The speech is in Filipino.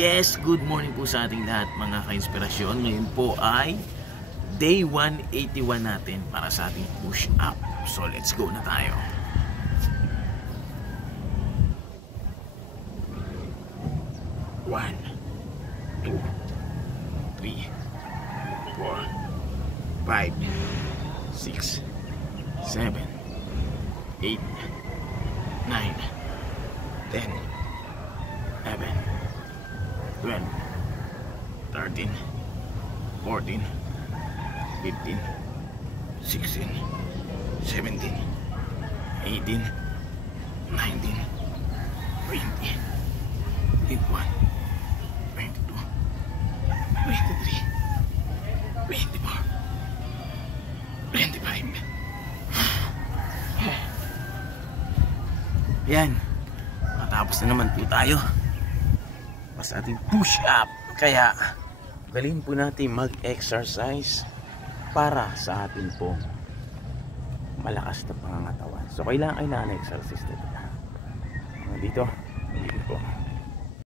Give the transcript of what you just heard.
Yes, good morning po sa ating lahat mga ka-inspirasyon. Ngayon po ay day 181 natin para sa ating push-up. So let's go na tayo. One, 2, 3, 4, 5, 6, 7, 8, 9, 10, 11, 12, 13, 14, 15, 16, 17, 18, 19, 20, 21, 22, 23, 24, 25. Yan, matapos na naman po tayo sa ating push up. Kaya galing po natin mag-exercise para sa atin po malakas na pangangatawan. So kailangan exercise dito. Dito po